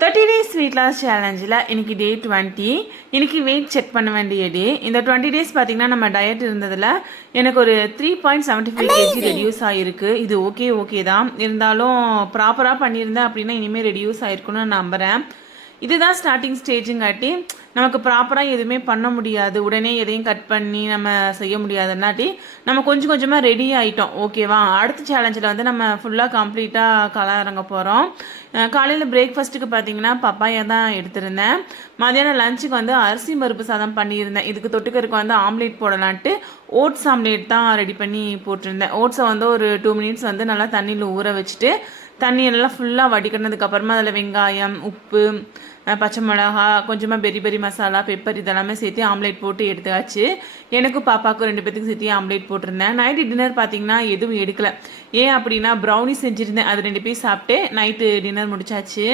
30 days weight loss சேலஞ்சில் இன்றைக்கி டே 20. இன்றைக்கி weight check பண்ண வேண்டிய டே. இந்த 20 days பார்த்திங்கன்னா நம்ம டயட் இருந்ததில் எனக்கு ஒரு 3.75 kg ரெடியூஸ் ஆகிருக்கு. இது ஓகே தான். இருந்தாலும் ப்ராப்பராக பண்ணியிருந்தேன் அப்படின்னா இனிமேல் ரெடியூஸ் ஆகிருக்குன்னு நான் நம்புகிறேன். இதுதான் ஸ்டார்டிங் ஸ்டேஜுங்காட்டி நமக்கு ப்ராப்பராக எதுவுமே பண்ண முடியாது. உடனே எதையும் கட் பண்ணி நம்ம செய்ய முடியாதுன்னாட்டி நம்ம கொஞ்சம் கொஞ்சமாக ரெடி ஆகிட்டோம். ஓகேவா, அடுத்த சேலஞ்சில் வந்து நம்ம ஃபுல்லாக கம்ப்ளீட்டாக இறங்க போகிறோம். காலையில் பிரேக்ஃபாஸ்ட்டுக்கு பார்த்தீங்கன்னா பப்பாயா தான் எடுத்திருந்தேன். மதியானம் லஞ்சுக்கு வந்து அரிசி பருப்பு சாதம் பண்ணியிருந்தேன். இதுக்கு தொட்டுக்கருக்கு வந்து ஆம்லேட் போடலான்ட்டு ஓட்ஸ் ஆம்லேட் தான் ரெடி பண்ணி போட்டிருந்தேன். ஓட்ஸை வந்து ஒரு 2 minutes வந்து நல்லா தண்ணியில் ஊற வச்சுட்டு தண்ணியெல்லாம் ஃபுல்லாக வடிக்கிறதுக்கப்புறமா அதில் வெங்காயம், உப்பு, பச்சை மிளகா, கொஞ்சமாக பெரி பெரி மசாலா, பெப்பர் இதெல்லாமே சேர்த்து ஆம்லேட் போட்டு எடுத்தாச்சு. எனக்கும் பாப்பாவுக்கும் 2 பேத்துக்கு சேர்த்து ஆம்லேட் போட்டிருந்தேன். நைட்டு டின்னர் பார்த்திங்கன்னா எதுவும் எடுக்கலை. ஏன் அப்படின்னா ப்ரௌனி செஞ்சுருந்தேன். அது 2 பீஸ் சாப்பிட்டு நைட்டு டின்னர் முடிச்சாச்சு.